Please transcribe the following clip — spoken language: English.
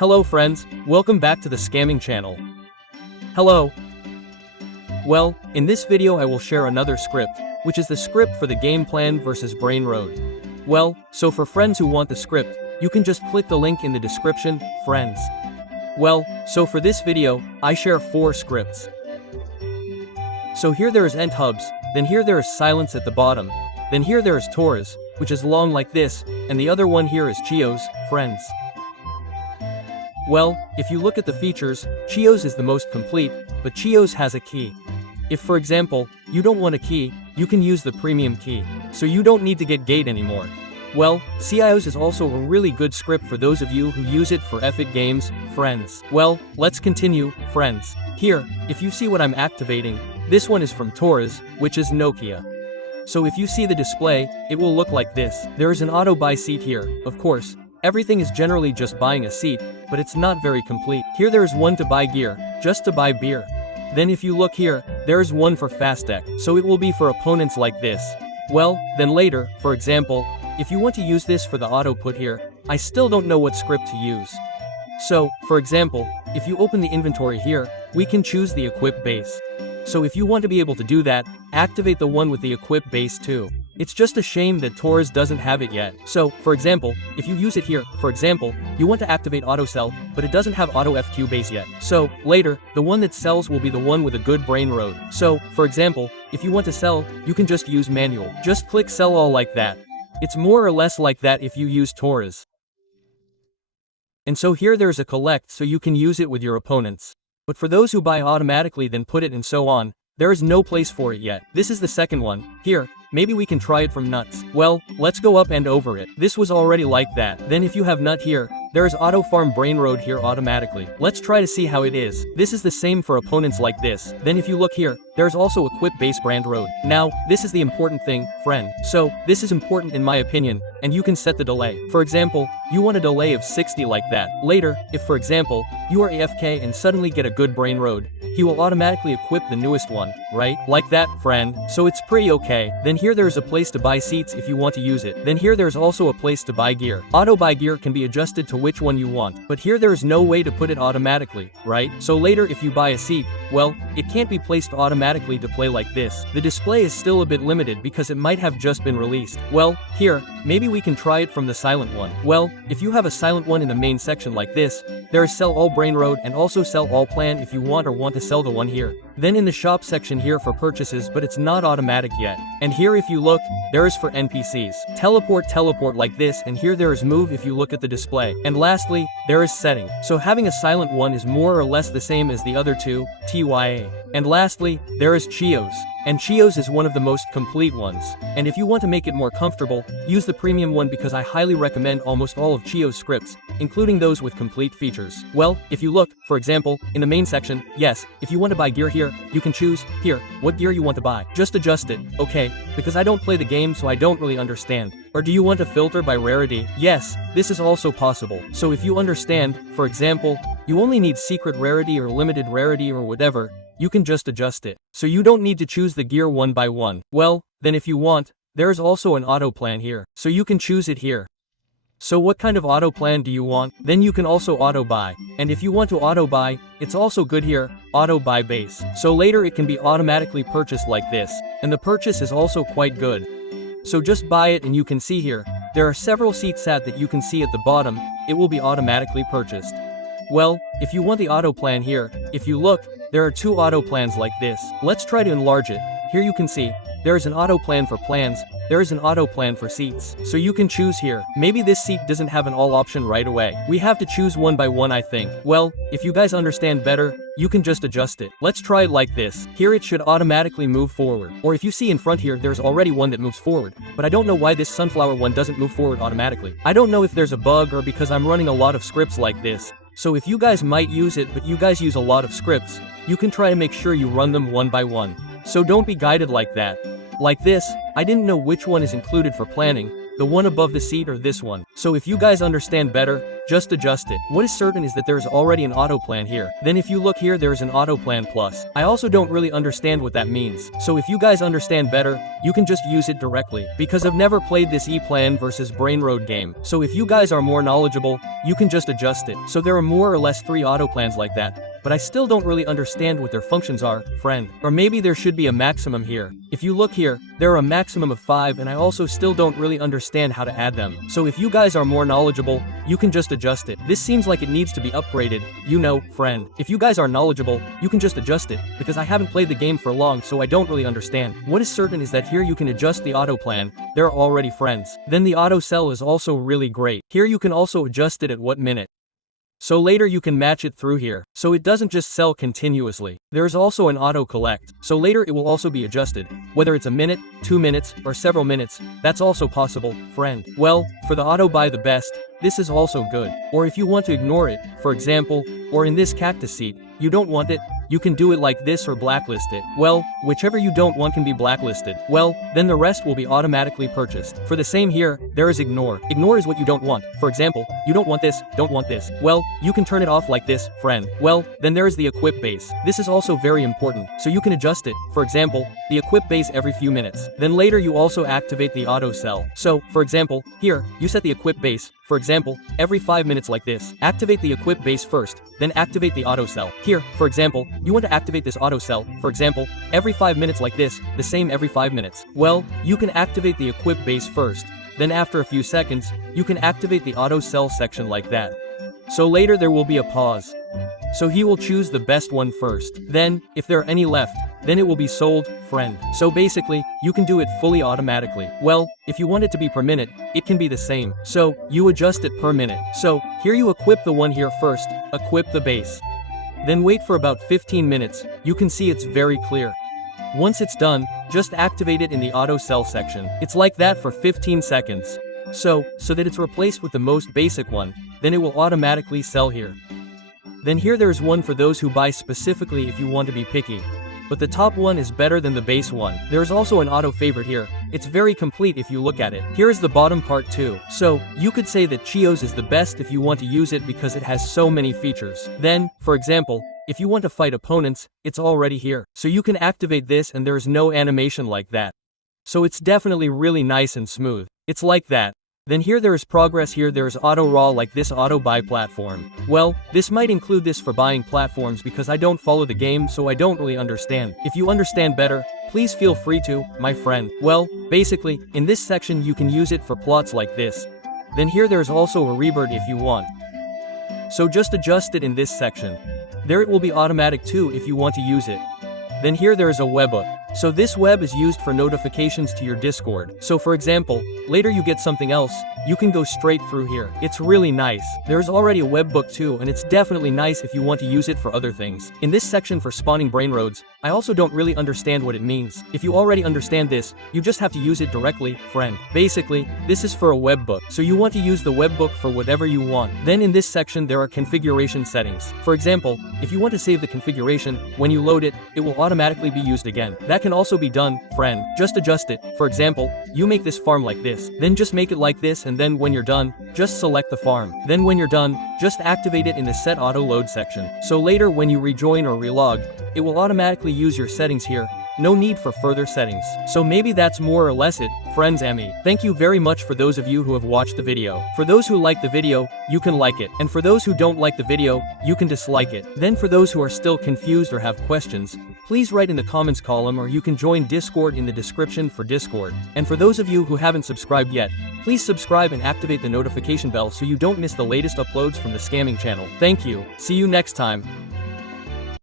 Hello friends, welcome back to the scamming channel. Hello. Well, in this video I will share another script, which is the script for the game plan versus BRAINROTS. Well, so for friends who want the script, you can just click the link in the description, friends. Well, so for this video, I share 4 scripts. So here there is end hubs, then here there is silence at the bottom, then here there is Taurus, which is long like this, and the other one here is Chios, friends. Well, if you look at the features, Chios is the most complete, but Chios has a key. If for example, you don't want a key, you can use the premium key, so you don't need to get gate anymore. Well, Chios is also a really good script for those of you who use it for epic games, friends. Well, let's continue, friends. Here, if you see what I'm activating, this one is from Taurus, which is Nokia. So if you see the display, it will look like this. There is an auto buy seat here, of course. Everything is generally just buying a seat, but it's not very complete. Here there is one to buy gear, just to buy beer. Then if you look here, there is one for fast deck, so it will be for opponents like this. Well, then later, for example, if you want to use this for the auto put here, I still don't know what script to use. So, for example, if you open the inventory here, we can choose the equip base. So if you want to be able to do that, activate the one with the equip base too. It's just a shame that Taurus doesn't have it yet. So, for example, if you use it here, for example, you want to activate auto sell, but it doesn't have auto FQ base yet. So, later, the one that sells will be the one with a good BRAINROTS. So, for example, if you want to sell, you can just use manual. Just click sell all like that. It's more or less like that if you use Taurus. And so here there's a collect so you can use it with your opponents. But for those who buy automatically then put it and so on, there is no place for it yet. This is the second one. Here, maybe we can try it from nuts. Well, let's go up and over it. This was already like that. Then if you have nut here, there is auto farm BRAINROTS here automatically. Let's try to see how it is. This is the same for opponents like this. Then if you look here, there's also equip base BRAINROTS. Now, this is the important thing, friend. So, this is important in my opinion, and you can set the delay. For example, you want a delay of 60 like that. Later, if for example, you are AFK and suddenly get a good BRAINROTS, he will automatically equip the newest one, right? Like that, friend. So it's pretty okay. Then here there's a place to buy seats if you want to use it. Then here there's also a place to buy gear. Auto buy gear can be adjusted to which one you want. But here there is no way to put it automatically, right? So later if you buy a seat, well, it can't be placed automatically to play like this. The display is still a bit limited because it might have just been released. Well, here, maybe we can try it from the silent one. Well, if you have a silent one in the main section like this, there is sell all BRAINROTS and also sell all plan if you want or want to sell the one here. Then in the shop section here for purchases, but it's not automatic yet. And here if you look, there is for NPCs. Teleport like this, and here there is move if you look at the display. And lastly, there is setting. So having a silent one is more or less the same as the other two, TYA. And lastly, there is Chios. And Chios is one of the most complete ones. And if you want to make it more comfortable, use the premium one because I highly recommend almost all of Chios scripts, including those with complete features. Well, if you look, for example, in the main section, yes, if you want to buy gear here, you can choose, here, what gear you want to buy. Just adjust it, okay, because I don't play the game so I don't really understand. Or do you want to filter by rarity? Yes, this is also possible. So if you understand, for example, you only need secret rarity or limited rarity or whatever, you can just adjust it. So you don't need to choose the gear one by one. Well, then if you want, there is also an auto plan here. So you can choose it here. So what kind of auto plan do you want? Then you can also auto buy. And if you want to auto buy, it's also good here, auto buy base. So later it can be automatically purchased like this. And the purchase is also quite good. So just buy it and you can see here, there are several seats that you can see at the bottom, it will be automatically purchased. Well, if you want the auto plan here, if you look, there are 2 auto plans like this. Let's try to enlarge it. Here you can see, there is an auto plan for plans, there is an auto plan for seats. So you can choose here. Maybe this seat doesn't have an all option right away. We have to choose one by one I think. Well, if you guys understand better, you can just adjust it. Let's try it like this. Here it should automatically move forward. Or if you see in front here, there's already one that moves forward. But I don't know why this sunflower one doesn't move forward automatically. I don't know if there's a bug or because I'm running a lot of scripts like this. So if you guys might use it but you guys use a lot of scripts, you can try to make sure you run them one by one. So don't be guided like that. Like this, I didn't know which one is included for planning, the one above the seat, or this one. So if you guys understand better, just adjust it. What is certain is that there's already an auto plan here. Then if you look here, there's an auto plan plus. I also don't really understand what that means. So if you guys understand better, you can just use it directly, because I've never played this E-Plan versus BrainRot game. So if you guys are more knowledgeable, you can just adjust it. So there are more or less 3 auto plans like that. But I still don't really understand what their functions are, friend. Or maybe there should be a maximum here. If you look here, there are a maximum of 5, and I also still don't really understand how to add them. So if you guys are more knowledgeable, you can just adjust it. This seems like it needs to be upgraded, you know, friend. If you guys are knowledgeable, you can just adjust it, because I haven't played the game for long, so I don't really understand. What is certain is that here you can adjust the auto plan. They're already friends. Then the auto sell is also really great. Here you can also adjust it at what minute. So later you can match it through here, so it doesn't just sell continuously. There is also an auto collect, so later it will also be adjusted, whether it's a minute, 2 minutes, or several minutes. That's also possible, friend. Well, for the auto buy the best, this is also good. Or if you want to ignore it, for example, or in this cactus seat, you don't want it, you can do it like this or blacklist it. Well, whichever you don't want can be blacklisted. Well, then the rest will be automatically purchased. For the same here, there is ignore. Ignore is what you don't want. For example, you don't want this, don't want this. Well, you can turn it off like this, friend. Well, then there is the equip base. This is also very important, so you can adjust it. For example, the equip base every few minutes. Then later you also activate the auto sell. So, for example, here, you set the equip base, for example, every 5 minutes like this. Activate the equip base first, then activate the auto sell. Here, for example, you want to activate this auto sell, for example, every 5 minutes like this, the same every 5 minutes. Well, you can activate the equip base first, then after a few seconds, you can activate the auto sell section like that. So later there will be a pause. So he will choose the best one first. Then, if there are any left, then it will be sold, friend. So basically, you can do it fully automatically. Well, if you want it to be per minute, it can be the same. So, you adjust it per minute. So, here you equip the one here first, equip the base. Then wait for about 15 minutes, you can see it's very clear. Once it's done, just activate it in the auto sell section. It's like that for 15 seconds. So that it's replaced with the most basic one, then it will automatically sell here. Then here there's one for those who buy specifically if you want to be picky. But the top one is better than the base one. There's also an auto favorite here. It's very complete if you look at it. Here is the bottom part too. So, you could say that Chios is the best if you want to use it because it has so many features. Then, for example, if you want to fight opponents, it's already here. So you can activate this and there's no animation like that. So it's definitely really nice and smooth. It's like that. Then here there is progress, here there is auto raw like this auto buy platform. Well, this might include this for buying platforms because I don't follow the game so I don't really understand. If you understand better, please feel free to, my friend. Well, basically, in this section you can use it for plots like this. Then here there's also a rebirth if you want. So just adjust it in this section. There it will be automatic too if you want to use it. Then here there is a webhook. So this web is used for notifications to your Discord. So for example, later you get something else, you can go straight through here. It's really nice. There's already a webbook too, and it's definitely nice if you want to use it for other things. In this section for spawning BrainRotS, I also don't really understand what it means. If you already understand this, you just have to use it directly, friend. Basically, this is for a webbook, so you want to use the webbook for whatever you want. Then in this section there are configuration settings. For example, if you want to save the configuration, when you load it, it will automatically be used again. That can also be done, friend. Just adjust it. For example, you make this farm like this. Then just make it like this, and then when you're done, just select the farm. Then when you're done, just activate it in the set auto load section. So later when you rejoin or relog, it will automatically use your settings here. No need for further settings. So maybe that's more or less it, friends. Thank you very much for those of you who have watched the video. For those who like the video, you can like it. And for those who don't like the video, you can dislike it. Then for those who are still confused or have questions, please write in the comments column or you can join Discord in the description for Discord. And for those of you who haven't subscribed yet, please subscribe and activate the notification bell so you don't miss the latest uploads from the scamming channel. Thank you. See you next time.